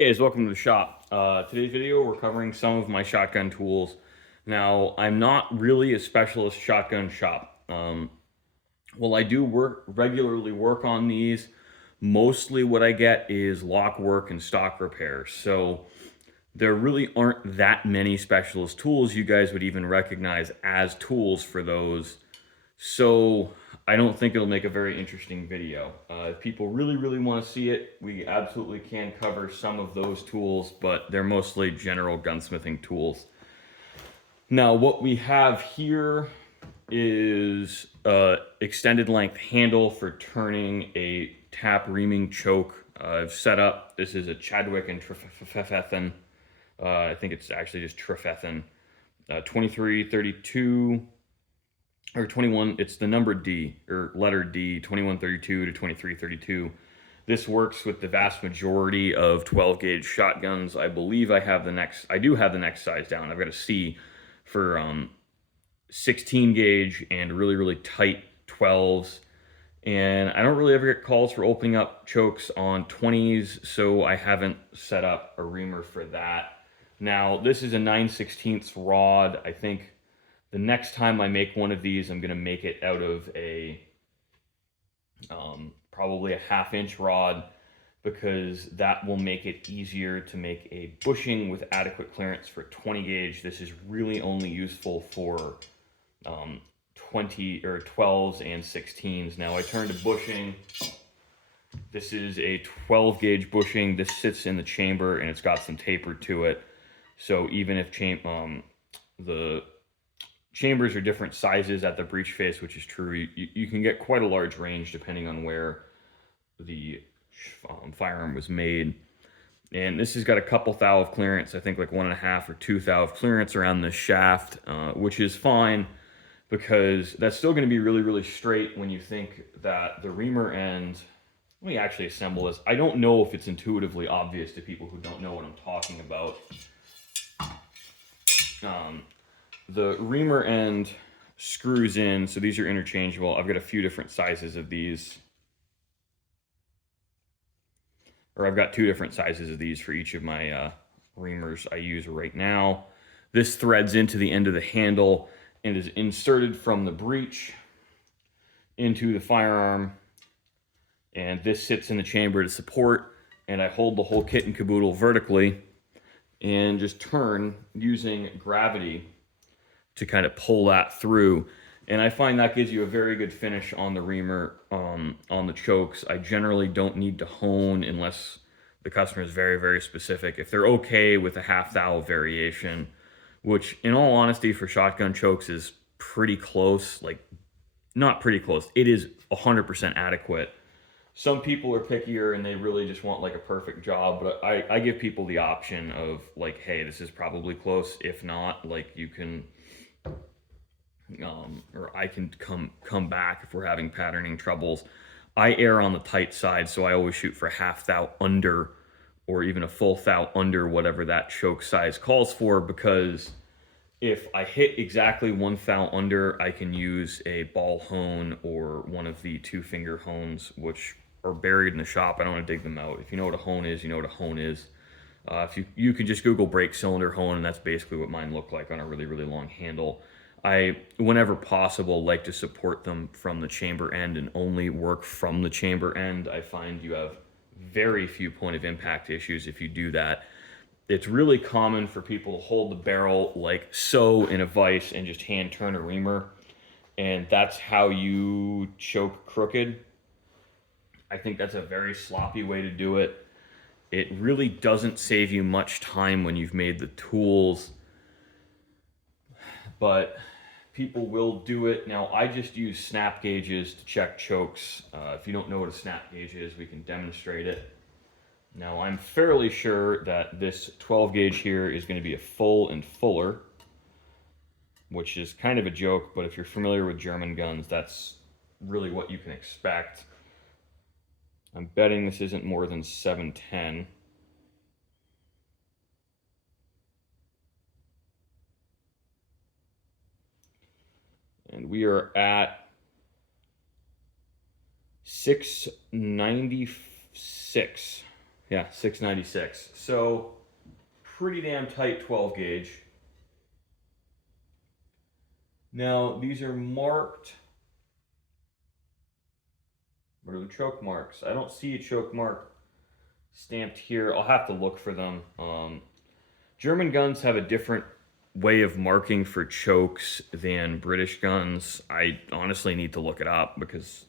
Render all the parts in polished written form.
Hey guys, welcome to the shop. Today's video, we're covering some of my shotgun tools. Now, I'm not really a specialist shotgun shop. Well, I do regularly work on these. Mostly what I get is lock work and stock repairs. So there really aren't that many specialist tools you guys would even recognize as tools for those. So I don't think it'll make a very interesting video. If people really want to see it, we absolutely can cover some of those tools, but they're mostly general gunsmithing tools. Now, what we have here is extended length handle for turning a tap reaming choke. I've set up, this is a Chadwick and Trefethen. I think it's actually just Trefethen. 2332 or 21, it's the number D or letter D, 2132 to 2332. This works with the vast majority of 12 gauge shotguns. I believe I do have the next size down. I've got a C for 16 gauge and really tight 12s. And I don't really ever get calls for opening up chokes on 20s, so I haven't set up a reamer for that. Now, this is a 9/16 rod. I think the next time I make one of these, I'm going to make it out of a probably a 1/2 inch rod, because that will make it easier to make a bushing with adequate clearance for 20 gauge. This is really only useful for 20 or 12s and 16s. Now I turn to bushing. This is a 12 gauge bushing. This sits in the chamber and it's got some taper to it. So even if the chambers are different sizes at the breech face, which is true, you can get quite a large range depending on where the firearm was made. And this has got a couple thou of clearance, I think like 1.5 or 2 thou of clearance around the shaft, which is fine because that's still going to be really straight when you think that the reamer end. Let me actually assemble this. I don't know if it's intuitively obvious to people who don't know what I'm talking about. The reamer end screws in, so these are interchangeable. I've got a few different sizes of these. Or I've got 2 different sizes of these for each of my reamers I use right now. This threads into the end of the handle and is inserted from the breech into the firearm. And this sits in the chamber to support, and I hold the whole kit and caboodle vertically and just turn using gravity to kind of pull that through. And I find that gives you a very good finish on the reamer, on the chokes. I generally don't need to hone unless the customer is very specific. If they're okay with a 1/2 thou variation, which in all honesty for shotgun chokes is pretty close, like not pretty close, it is 100% adequate. Some people are pickier and they really just want like a perfect job, but I give people the option of like, hey, this is probably close. If not, like you can or I can come back if we're having patterning troubles. I err on the tight side, so I always shoot for 1/2 thou under, or even a full thou under whatever that choke size calls for, because if I hit exactly 1 thou under, I can use a ball hone or one of the 2-finger hones, which are buried in the shop. I don't want to dig them out. If you know what a hone is, you know what a hone is. If you can just Google brake cylinder hone, and that's basically what mine look like on a really long handle. I, whenever possible, like to support them from the chamber end and only work from the chamber end. I find you have very few point of impact issues if you do that. It's really common for people to hold the barrel like so in a vise and just hand turn a reamer, and that's how you choke crooked. I think that's a very sloppy way to do it. It really doesn't save you much time when you've made the tools, but people will do it. Now, I just use snap gauges to check chokes. If you don't know what a snap gauge is, we can demonstrate it. Now, I'm fairly sure that this 12 gauge here is going to be a full and fuller, which is kind of a joke, but if you're familiar with German guns, that's really what you can expect. I'm betting this isn't more than 710. And we are at 696. Yeah, 696. So pretty damn tight 12 gauge. Now these are marked. What are the choke marks? I don't see a choke mark stamped here. I'll have to look for them. German guns have a different way of marking for chokes than British guns. I honestly need to look it up because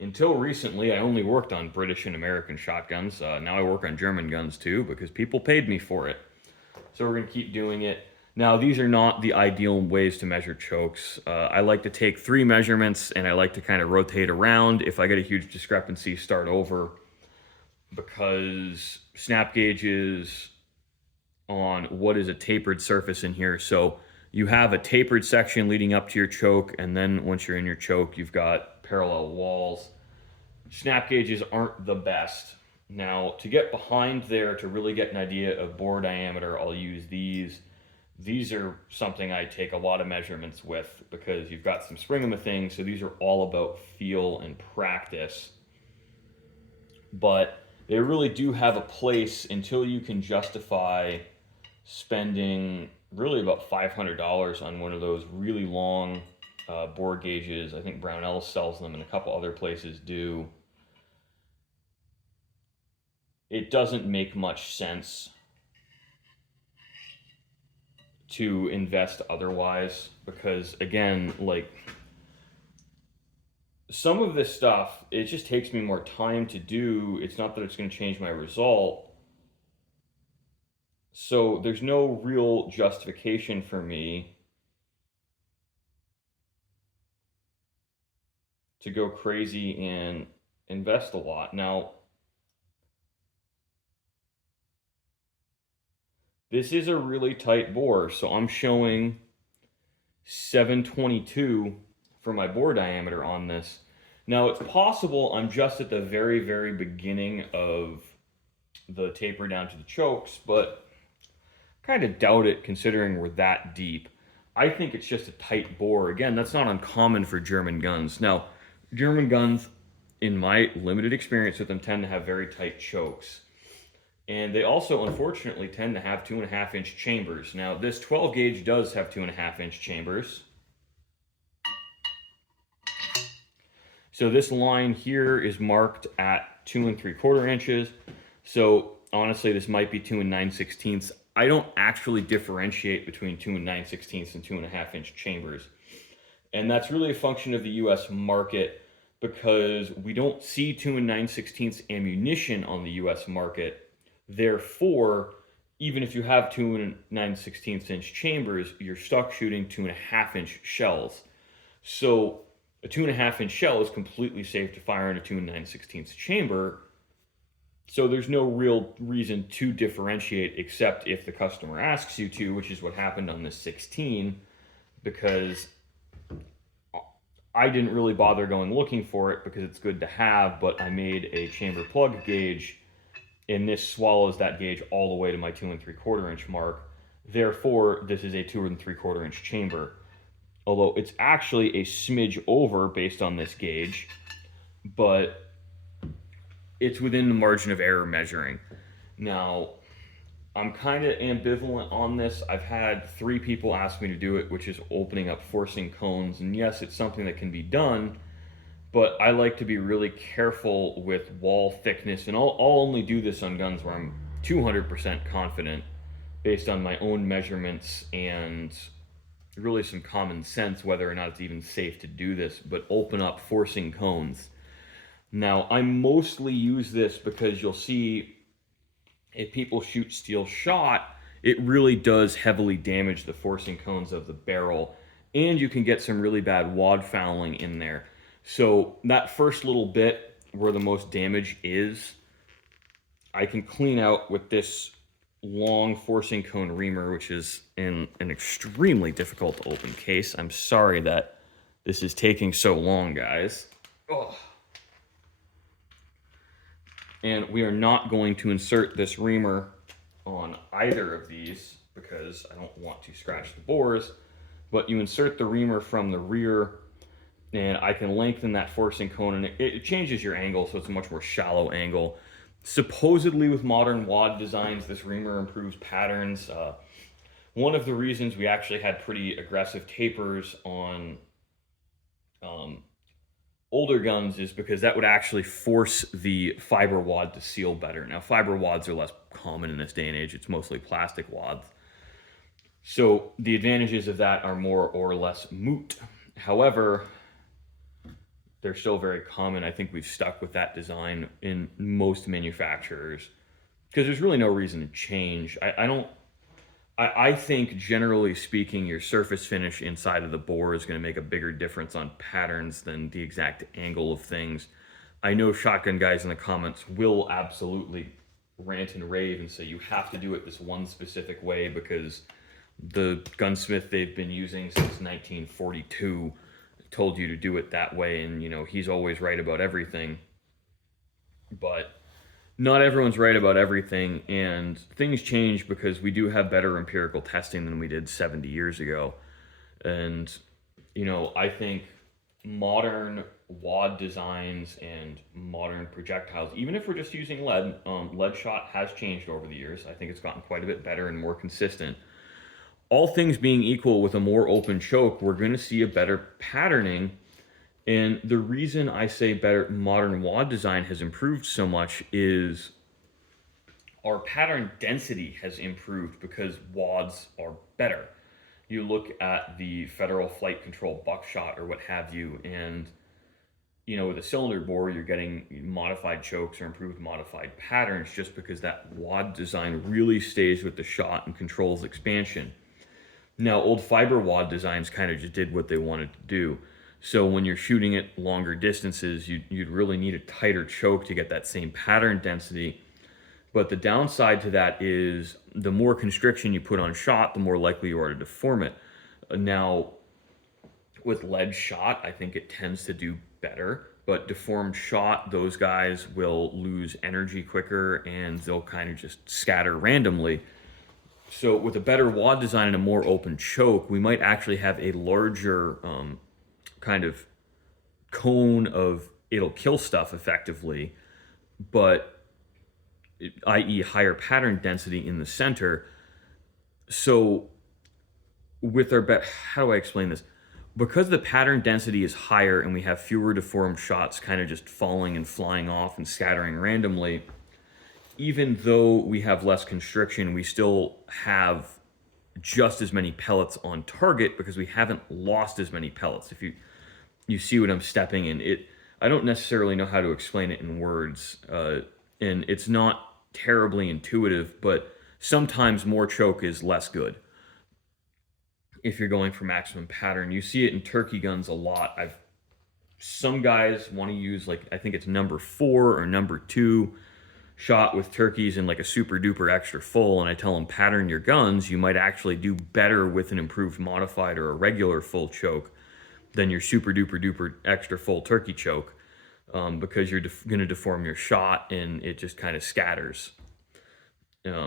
until recently I only worked on British and American shotguns. Now I work on German guns too because people paid me for it. So we're going to keep doing it. Now, these are not the ideal ways to measure chokes. I like to take 3 measurements and I like to kind of rotate around. If I get a huge discrepancy, start over, because snap gauges on what is a tapered surface in here. So you have a tapered section leading up to your choke, and then once you're in your choke, you've got parallel walls. Snap gauges aren't the best. Now, to get behind there, to really get an idea of bore diameter, I'll use these. These are something I take a lot of measurements with because you've got some spring in the thing, so these are all about feel and practice. But they really do have a place until you can justify spending really about $500 on one of those really long bore gauges. I think Brownell sells them and a couple other places do. It doesn't make much sense to invest otherwise because, again, like, some of this stuff, it just takes me more time to do. It's not that it's going to change my result. So there's no real justification for me to go crazy and invest a lot. Now, this is a really tight bore, so I'm showing 722 for my bore diameter on this. Now, it's possible I'm just at the very, very beginning of the taper down to the chokes, but kind of doubt it considering we're that deep. I think it's just a tight bore. Again, that's not uncommon for German guns. Now, German guns, in my limited experience with them, tend to have very tight chokes. And they also, unfortunately, tend to have 2.5-inch chambers. Now, this 12 gauge does have 2.5-inch chambers. So this line here is marked at 2 3/4 inches. So honestly, this might be 2 9/16. I don't actually differentiate between 2 9/16 and 2.5-inch chambers. And that's really a function of the US market because we don't see 2 9/16 ammunition on the US market. Therefore, even if you have 2 9/16-inch chambers, you're stuck shooting 2.5-inch shells. So a 2.5-inch shell is completely safe to fire in a 2 9/16 chamber. So there's no real reason to differentiate except if the customer asks you to, which is what happened on this 16, because I didn't really bother going looking for it because it's good to have, but I made a chamber plug gauge, and this swallows that gauge all the way to my 2 3/4 inch mark. Therefore, this is a 2 3/4 inch chamber. Although it's actually a smidge over based on this gauge, but it's within the margin of error measuring. Now, I'm kind of ambivalent on this. I've had 3 people ask me to do it, which is opening up forcing cones. And yes, it's something that can be done, but I like to be really careful with wall thickness. And I'll only do this on guns where I'm 200% confident based on my own measurements and really some common sense whether or not it's even safe to do this, but open up forcing cones. Now, I mostly use this because you'll see if people shoot steel shot, it really does heavily damage the forcing cones of the barrel, and you can get some really bad wad fouling in there. So that first little bit where the most damage is, I can clean out with this long forcing cone reamer, which is in an extremely difficult to open case. I'm sorry that this is taking so long, guys. Oh. And we are not going to insert this reamer on either of these because I don't want to scratch the bores, but you insert the reamer from the rear, and I can lengthen that forcing cone, and it changes your angle, so it's a much more shallow angle. Supposedly with modern wad designs, this reamer improves patterns. One of the reasons we actually had pretty aggressive tapers on um, older guns is because that would actually force the fiber wad to seal better. Now, fiber wads are less common in this day and age. It's mostly plastic wads. So the advantages of that are more or less moot. However, they're still very common. I think we've stuck with that design in most manufacturers because there's really no reason to change. I don't. I think generally speaking, your surface finish inside of the bore is going to make a bigger difference on patterns than the exact angle of things. I know shotgun guys in the comments will absolutely rant and rave and say you have to do it this one specific way because the gunsmith they've been using since 1942 told you to do it that way, and he's always right about everything. But not everyone's right about everything, and things change because we do have better empirical testing than we did 70 years ago. And I think modern wad designs and modern projectiles, even if we're just using lead shot has changed over the years. I think it's gotten quite a bit better and more consistent. All things being equal, with a more open choke, we're going to see a better patterning. And the reason I say better modern wad design has improved so much is our pattern density has improved because wads are better. You look at the Federal Flight Control buckshot or what have you, and with a cylinder bore, you're getting modified chokes or improved modified patterns just because that wad design really stays with the shot and controls expansion. Now, old fiber wad designs kind of just did what they wanted to do. So when you're shooting at longer distances, you'd really need a tighter choke to get that same pattern density. But the downside to that is the more constriction you put on shot, the more likely you are to deform it. Now, with lead shot, I think it tends to do better. But deformed shot, those guys will lose energy quicker and they'll kind of just scatter randomly. So with a better wad design and a more open choke, we might actually have a larger kind of cone of it'll kill stuff effectively, but i.e. higher pattern density in the center. So with our how do I explain this? Because the pattern density is higher and we have fewer deformed shots kind of just falling and flying off and scattering randomly, even though we have less constriction, we still have just as many pellets on target because we haven't lost as many pellets. If you see what I'm stepping in, I don't necessarily know how to explain it in words, and it's not terribly intuitive, but sometimes more choke is less good if you're going for maximum pattern. You see it in turkey guns a lot. Some guys want to use, like, I think it's number 4 or number 2 shot with turkeys in like a super duper extra full, and I tell them pattern your guns. You might actually do better with an improved modified or a regular full choke than your super duper duper extra full turkey choke, because you're going to deform your shot and it just kind of scatters,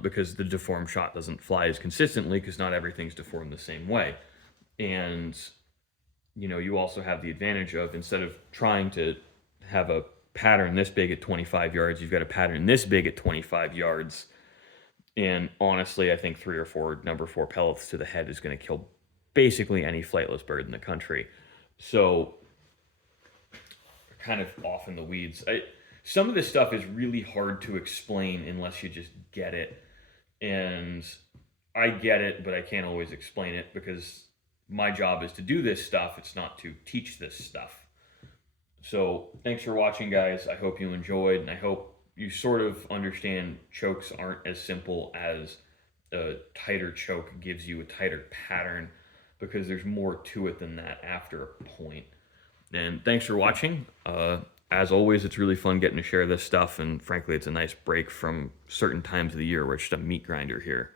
because the deformed shot doesn't fly as consistently because not everything's deformed the same way. And you also have the advantage of, instead of trying to have a pattern this big at 25 yards, you've got a pattern this big at 25 yards. And honestly, I think 3 or 4 number 4 pellets to the head is going to kill basically any flightless bird in the country. So kind of off in the weeds. Some of this stuff is really hard to explain unless you just get it. And I get it, but I can't always explain it because my job is to do this stuff. It's not to teach this stuff. So thanks for watching, guys. I hope you enjoyed, and I hope you sort of understand chokes aren't as simple as a tighter choke gives you a tighter pattern, because there's more to it than that after a point. And thanks for watching. As always, it's really fun getting to share this stuff, and frankly, it's a nice break from certain times of the year where it's just a meat grinder here.